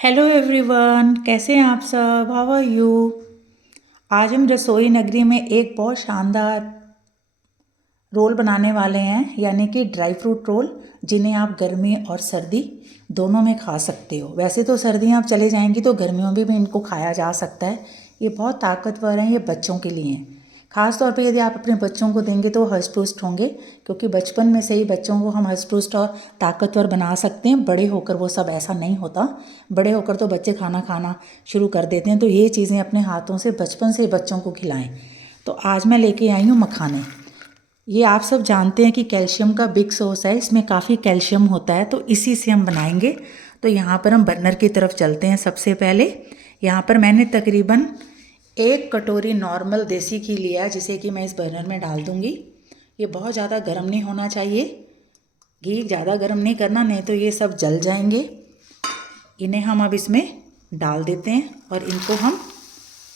Hello everyone, कैसे हैं आप सब? How are you? आज हम रसोई नगरी में एक बहुत शानदार रोल बनाने वाले हैं, यानी कि ड्राई फ्रूट रोल, जिन्हें आप गर्मी और सर्दी दोनों में खा सकते हो। वैसे तो सर्दियाँ आप चले जाएंगी तो गर्मियों में भी इनको खाया जा सकता है। ये बहुत ताकतवर हैं, ये बच्चों के लिए हैं। ख़ास तौर पे यदि आप अपने बच्चों को देंगे तो हष्ट पुष्ट होंगे, क्योंकि बचपन में से ही बच्चों को हम हष्ट पुष्ट और ताकतवर बना सकते हैं। बड़े होकर वो सब ऐसा नहीं होता। बड़े होकर तो बच्चे खाना खाना शुरू कर देते हैं। तो ये चीज़ें अपने हाथों से बचपन से बच्चों को खिलाएं। तो आज मैं लेके आई हूँ मखाने। ये आप सब जानते हैं कि कैल्शियम का बिग सोर्स है, इसमें काफ़ी कैल्शियम होता है, तो इसी से हम बनाएंगे। तो यहाँ पर हम बर्नर की तरफ चलते हैं। सबसे पहले यहाँ पर मैंने तकरीबन 1 कटोरी नॉर्मल देसी घी लिया है, जिसे कि मैं इस बर्नर में डाल दूँगी। ये बहुत ज़्यादा गर्म नहीं होना चाहिए, घी ज़्यादा गर्म नहीं करना, नहीं तो ये सब जल जाएंगे। इन्हें हम अब इसमें डाल देते हैं और इनको हम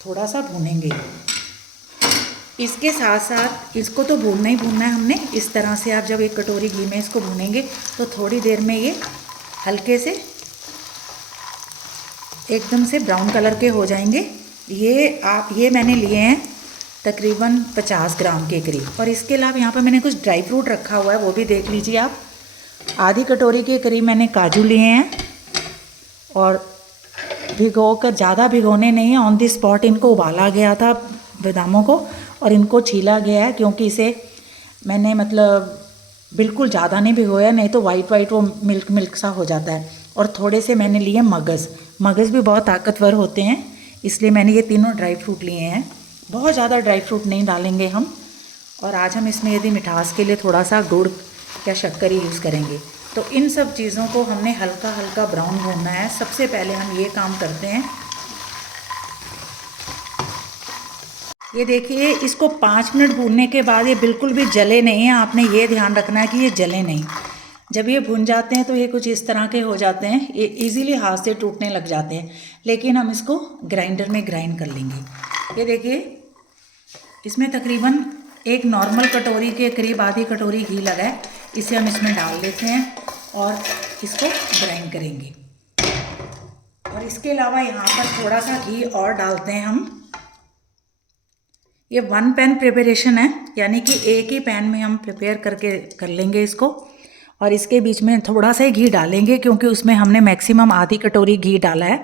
थोड़ा सा भूनेंगे। इसके साथ साथ इसको तो भूनना ही भूनना है हमने। इस तरह से आप जब 1 कटोरी घी में इसको भूनेंगे तो थोड़ी देर में ये हल्के से एकदम से ब्राउन कलर के हो जाएंगे। ये मैंने लिए हैं तकरीबन 50 ग्राम के करीब। और इसके अलावा यहाँ पर मैंने कुछ ड्राई फ्रूट रखा हुआ है, वो भी देख लीजिए आप। आधी कटोरी के करीब मैंने काजू लिए हैं और भिगो कर, ज़्यादा भिगोने नहीं है, ऑन दी स्पॉट इनको उबाला गया था बादामों को, और इनको छीला गया है, क्योंकि इसे मैंने बिल्कुल ज़्यादा नहीं भिगोया, नहीं तो वाइट वाइट वो मिल्क मिल्क सा हो जाता है। और थोड़े से मैंने लिए मगज़ भी बहुत ताकतवर होते हैं, इसलिए मैंने ये तीनों ड्राई फ्रूट लिए हैं। बहुत ज़्यादा ड्राई फ्रूट नहीं डालेंगे हम। और आज हम इसमें यदि मिठास के लिए थोड़ा सा गुड़ या शक्कर ही यूज़ करेंगे। तो इन सब चीज़ों को हमने हल्का हल्का ब्राउन भूनना है। सबसे पहले हम ये काम करते हैं। ये देखिए, इसको 5 मिनट भूनने के बाद ये बिल्कुल भी जले नहीं है। आपने ये ध्यान रखना है कि ये जले नहीं। जब ये भुन जाते हैं तो ये कुछ इस तरह के हो जाते हैं, ये इजीली हाथ से टूटने लग जाते हैं। लेकिन हम इसको ग्राइंडर में ग्राइंड कर लेंगे। ये देखिए, इसमें तकरीबन एक नॉर्मल कटोरी के करीब आधी कटोरी घी लगा है। इसे हम इसमें डाल लेते हैं और इसको ग्राइंड करेंगे। और इसके अलावा यहाँ पर थोड़ा सा घी और डालते हैं हम। ये 1 पैन प्रिपरेशन है, यानी कि एक ही पैन में हम प्रिपेयर करके कर लेंगे इसको। और इसके बीच में थोड़ा सा ही घी डालेंगे, क्योंकि उसमें हमने मैक्सिमम आधी कटोरी घी डाला है।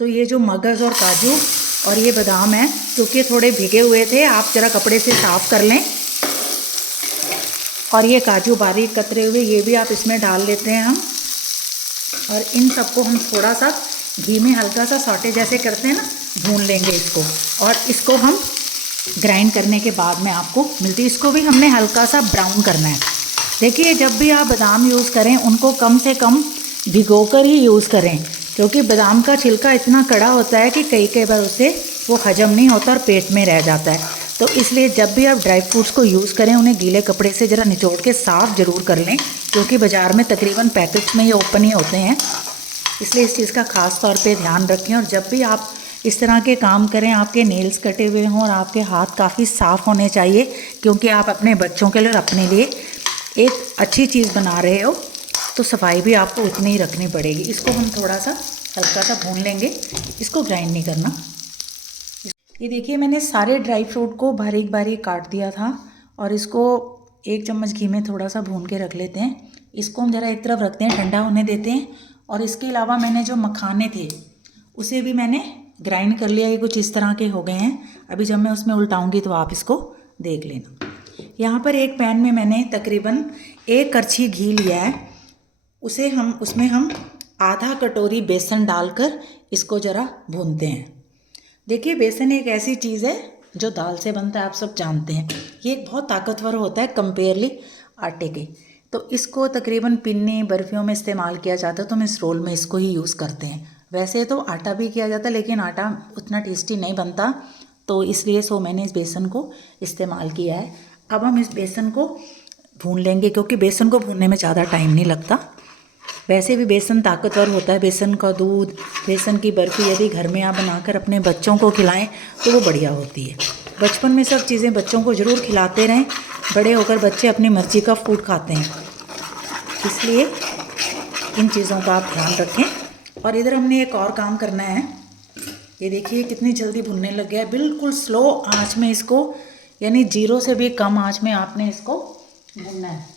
तो ये जो मगज़ और काजू और ये बादाम है, क्योंकि थोड़े भिगे हुए थे, आप ज़रा कपड़े से साफ़ कर लें। और ये काजू बारीक कतरे हुए, ये भी आप इसमें डाल लेते हैं हम। और इन सबको हम थोड़ा सा घी में हल्का सा सौटे जैसे करते हैं ना, भून लेंगे इसको। और इसको हम ग्राइंड करने के बाद में आपको मिलती है। इसको भी हमने हल्का सा ब्राउन करना है। देखिए, जब भी आप बादाम यूज़ करें उनको कम से कम भिगोकर ही यूज़ करें, क्योंकि बादाम का छिलका इतना कड़ा होता है कि कई बार उससे वो हजम नहीं होता और पेट में रह जाता है। तो इसलिए जब भी आप ड्राई फ्रूट्स को यूज़ करें, उन्हें गीले कपड़े से ज़रा निचोड़ के साफ़ ज़रूर कर लें, क्योंकि बाज़ार में तकरीबन पैकेट्स में ये ओपन ही होते हैं। इसलिए इस चीज़ का ख़ास तौर पे ध्यान रखें। और जब भी आप इस तरह के काम करें, आपके नेल्स कटे हुए हों और आपके हाथ काफ़ी साफ़ होने चाहिए, क्योंकि आप अपने बच्चों के लिए और अपने लिए एक अच्छी चीज़ बना रहे हो, तो सफाई भी आपको उतनी ही रखनी पड़ेगी। इसको हम थोड़ा सा हल्का सा भून लेंगे, इसको ग्राइंड नहीं करना। ये देखिए, मैंने सारे ड्राई फ्रूट को बारीक बारीक काट दिया था और इसको 1 चम्मच घी में थोड़ा सा भून के रख लेते हैं। इसको हम ज़रा एक तरफ रखते हैं, ठंडा होने देते हैं। और इसके अलावा मैंने जो मखाने थे उसे भी मैंने ग्राइंड कर लिया। ये कुछ इस तरह के हो गए हैं। अभी जब मैं उसमें उल्टाऊंगी तो आप इसको देख लेना। यहाँ पर एक पैन में मैंने तकरीबन 1 करछी घी लिया है। उसमें हम आधा कटोरी बेसन डालकर इसको ज़रा भूनते हैं। देखिए, बेसन एक ऐसी चीज़ है जो दाल से बनता है, आप सब जानते हैं। ये एक बहुत ताकतवर होता है कंपेयरली आटे के। तो इसको तकरीबन पिन्नी बर्फियों में इस्तेमाल किया जाता है, तो हम इस रोल में इसको ही यूज़ करते हैं। वैसे तो आटा भी किया जाता है, लेकिन आटा उतना टेस्टी नहीं बनता, तो इसलिए मैंने इस बेसन को इस्तेमाल किया है। अब हम इस बेसन को भून लेंगे, क्योंकि बेसन को भूनने में ज़्यादा टाइम नहीं लगता। वैसे भी बेसन ताकतवर होता है। बेसन का दूध, बेसन की बर्फ़ी यदि घर में आप बनाकर अपने बच्चों को खिलाएं तो वो बढ़िया होती है। बचपन में सब चीज़ें बच्चों को ज़रूर खिलाते रहें। बड़े होकर बच्चे अपनी मर्ज़ी का फूड खाते हैं, इसलिए इन चीज़ों का आप ध्यान रखें। और इधर हमने एक और काम करना है। ये देखिए कितनी जल्दी भुनने लग गया है। बिल्कुल स्लो आंच में इसको, यानी 0 से भी कम आंच में आपने इसको भुनना है।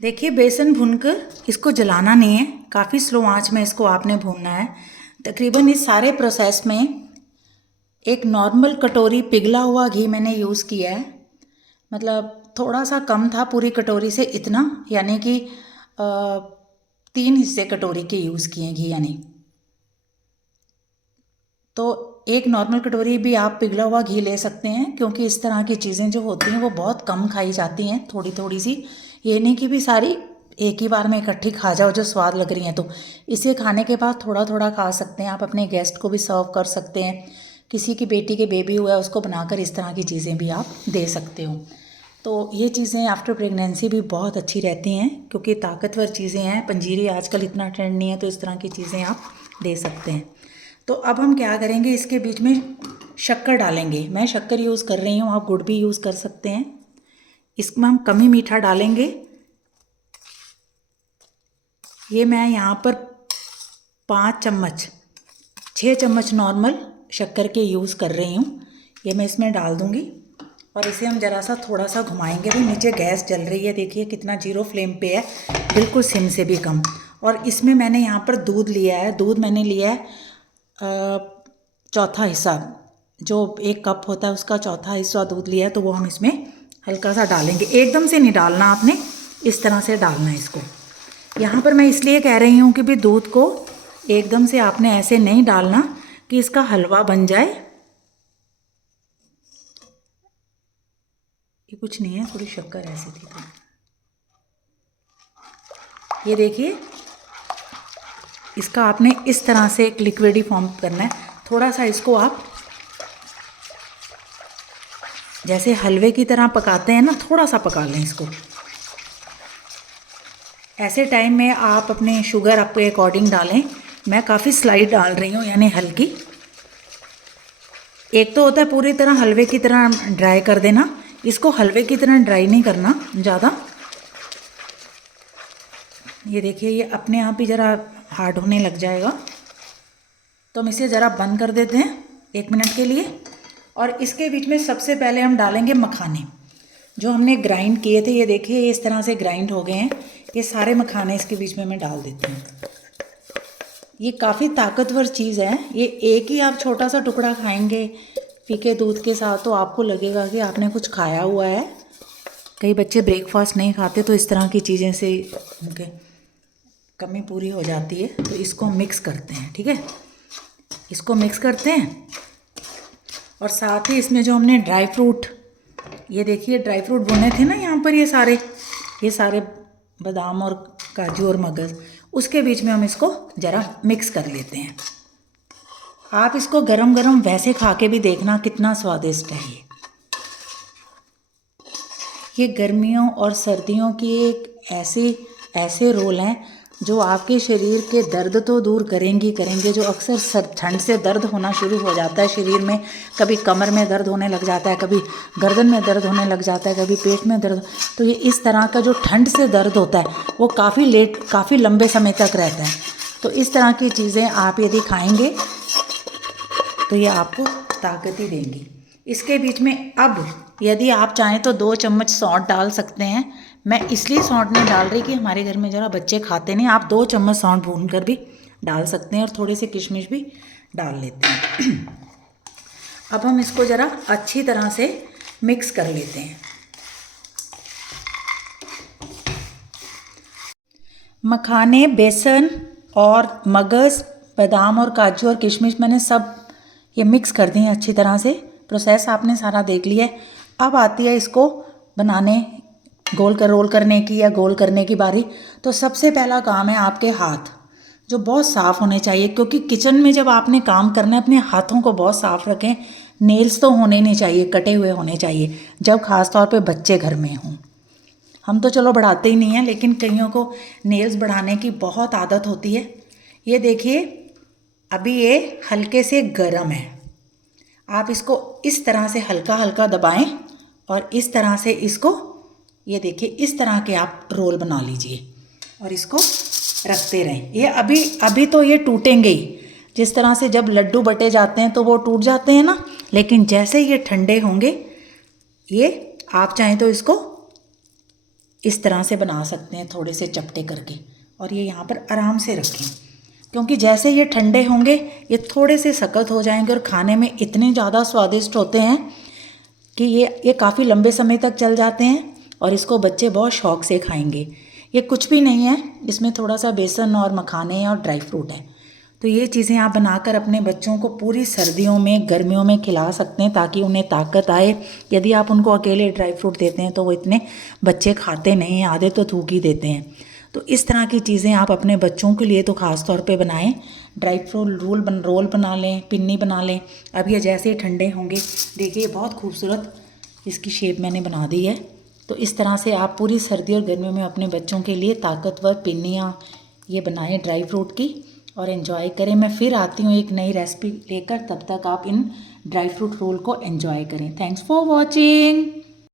देखिए बेसन भूनकर इसको जलाना नहीं है, काफ़ी स्लो आंच में इसको आपने भूनना है। तकरीबन इस सारे प्रोसेस में एक नॉर्मल कटोरी पिघला हुआ घी मैंने यूज़ किया है। मतलब थोड़ा सा कम था पूरी कटोरी से इतना, यानी कि 3 हिस्से कटोरी के यूज़ किए घी यानी। तो एक नॉर्मल कटोरी भी आप पिघला हुआ घी ले सकते हैं, क्योंकि इस तरह की चीज़ें जो होती हैं वो बहुत कम खाई जाती हैं, थोड़ी थोड़ी सी। ये नहीं कि भी सारी एक ही बार में इकट्ठी खा जाओ जो स्वाद लग रही हैं। तो इसे खाने के बाद थोड़ा थोड़ा खा सकते हैं आप, अपने गेस्ट को भी सर्व कर सकते हैं। किसी की बेटी के बेबी हुआ है उसको बनाकर इस तरह की चीज़ें भी आप दे सकते हो। तो ये चीज़ें आफ्टर प्रेगनेंसी भी बहुत अच्छी रहती हैं, क्योंकि ताकतवर चीज़ें हैं। पंजीरी आजकल इतना ट्रेंड नहीं है, तो इस तरह की चीज़ें आप दे सकते हैं। तो अब हम क्या करेंगे, इसके बीच में शक्कर डालेंगे। मैं शक्कर यूज़ कर रही हूँ, आप गुड़ भी यूज़ कर सकते हैं। इसमें हम कम ही मीठा डालेंगे। ये मैं यहाँ पर 5 चम्मच 6 चम्मच नॉर्मल शक्कर के यूज़ कर रही हूँ। ये मैं इसमें डाल दूँगी और इसे हम ज़रा सा थोड़ा सा घुमाएंगे। भी नीचे गैस जल रही है, देखिए कितना 0 फ्लेम पे है, बिल्कुल सिम से भी कम। और इसमें मैंने यहाँ पर दूध लिया है। दूध मैंने लिया है चौथा हिस्सा, जो 1 कप होता है उसका चौथा हिस्सा दूध लिया है। तो वो हम इसमें हल्का सा डालेंगे, एकदम से नहीं डालना आपने, इस तरह से डालना है इसको। यहाँ पर मैं इसलिए कह रही हूँ कि भी दूध को एकदम से आपने ऐसे नहीं डालना कि इसका हलवा बन जाए। ये कुछ नहीं है, थोड़ी शक्कर ऐसी थी। ये देखिए इसका आपने इस तरह से एक लिक्विडी फॉर्म करना है। थोड़ा सा इसको आप जैसे हलवे की तरह पकाते हैं ना, थोड़ा सा पका लें इसको। ऐसे टाइम में आप अपने शुगर आपके अकॉर्डिंग डालें। मैं काफ़ी स्लाइड डाल रही हूँ, यानी हल्की। एक तो होता है पूरी तरह हलवे की तरह ड्राई कर देना, इसको हलवे की तरह ड्राई नहीं करना ज़्यादा। ये देखिए ये अपने आप ही ज़रा हार्ड होने लग जाएगा। तो हम इसे ज़रा बंद कर देते हैं 1 मिनट के लिए। और इसके बीच में सबसे पहले हम डालेंगे मखाने जो हमने ग्राइंड किए थे। ये देखिए ये इस तरह से ग्राइंड हो गए हैं। ये सारे मखाने इसके बीच में मैं डाल देती हूँ। ये काफ़ी ताकतवर चीज़ है। ये एक ही आप छोटा सा टुकड़ा खाएंगे फीके दूध के साथ तो आपको लगेगा कि आपने कुछ खाया हुआ है। कई बच्चे ब्रेकफास्ट नहीं खाते, तो इस तरह की चीज़ें से उनके कमी पूरी हो जाती है। तो इसको मिक्स करते हैं, ठीक है। इसको मिक्स करते हैं और साथ ही इसमें जो हमने ड्राई फ्रूट, ये देखिए ड्राई फ्रूट भुने थे ना यहाँ पर, ये सारे बादाम और काजू और मगज़, उसके बीच में हम इसको ज़रा मिक्स कर लेते हैं। आप इसको गरम गरम वैसे खा के भी देखना कितना स्वादिष्ट है। ये गर्मियों और सर्दियों की एक ऐसे रोल हैं जो आपके शरीर के दर्द तो दूर करेंगे। जो अक्सर ठंड से दर्द होना शुरू हो जाता है शरीर में, कभी कमर में दर्द होने लग जाता है, कभी गर्दन में दर्द होने लग जाता है, कभी पेट में दर्द। तो ये इस तरह का जो ठंड से दर्द होता है वो काफ़ी लंबे समय तक रहता है। तो इस तरह की चीज़ें आप यदि खाएंगे तो ये आपको ताकत ही देंगी। इसके बीच में अब यदि आप चाहें तो 2 चम्मच सौंठ डाल सकते हैं। मैं इसलिए सौंठ नहीं डाल रही कि हमारे घर में ज़रा बच्चे खाते नहीं। आप 2 चम्मच सौंठ भून कर भी डाल सकते हैं और थोड़े से किशमिश भी डाल लेते हैं। अब हम इसको ज़रा अच्छी तरह से मिक्स कर लेते हैं। मखाने, बेसन और मगज़, बादाम और काजू और किशमिश मैंने सब ये मिक्स कर दिए अच्छी तरह से। प्रोसेस आपने सारा देख लिया है। अब आती है इसको बनाने, रोल करने की या गोल करने की बारी। तो सबसे पहला काम है आपके हाथ, जो बहुत साफ़ होने चाहिए, क्योंकि किचन में जब आपने काम करना है अपने हाथों को बहुत साफ़ रखें। नेल्स तो होने नहीं चाहिए, कटे हुए होने चाहिए, जब ख़ास तौर पे बच्चे घर में हों। हम तो चलो बढ़ाते ही नहीं हैं, लेकिन कईयों को नेल्स बढ़ाने की बहुत आदत होती है। ये देखिए अभी ये हल्के से गर्म है। आप इसको इस तरह से हल्का हल्का दबाएं और इस तरह से इसको ये देखिए इस तरह के आप रोल बना लीजिए और इसको रखते रहें। ये अभी तो ये टूटेंगे ही, जिस तरह से जब लड्डू बटे जाते हैं तो वो टूट जाते हैं ना, लेकिन जैसे ये ठंडे होंगे, ये आप चाहें तो इसको इस तरह से बना सकते हैं, थोड़े से चपटे करके, और ये यहाँ पर आराम से रखें, क्योंकि जैसे ये ठंडे होंगे ये थोड़े से सख्त हो जाएंगे और खाने में इतने ज़्यादा स्वादिष्ट होते हैं कि ये काफ़ी लंबे समय तक चल जाते हैं और इसको बच्चे बहुत शौक़ से खाएंगे। ये कुछ भी नहीं है, इसमें थोड़ा सा बेसन और मखाने और ड्राई फ्रूट है। तो ये चीज़ें आप बनाकर अपने बच्चों को पूरी सर्दियों में, गर्मियों में खिला सकते हैं ताकि उन्हें ताकत आए। यदि आप उनको अकेले ड्राई फ्रूट देते हैं तो वो इतने बच्चे खाते नहीं हैं, आधे तो थूक ही देते हैं। तो इस तरह की चीज़ें आप अपने बच्चों के लिए तो ख़ास तौर पे बनाएं। ड्राई फ्रूट रोल बना लें, पिन्नी बना लें। अब ये जैसे ही ठंडे होंगे, देखिए बहुत खूबसूरत इसकी शेप मैंने बना दी है। तो इस तरह से आप पूरी सर्दी और गर्मियों में अपने बच्चों के लिए ताकतवर पिन्नियाँ ये बनाएं ड्राई फ्रूट की और एंजॉय करें। मैं फिर आती हूँ एक नई रेसिपी लेकर, तब तक आप इन ड्राई फ्रूट रोल को एंजॉय करें। Thanks for watching.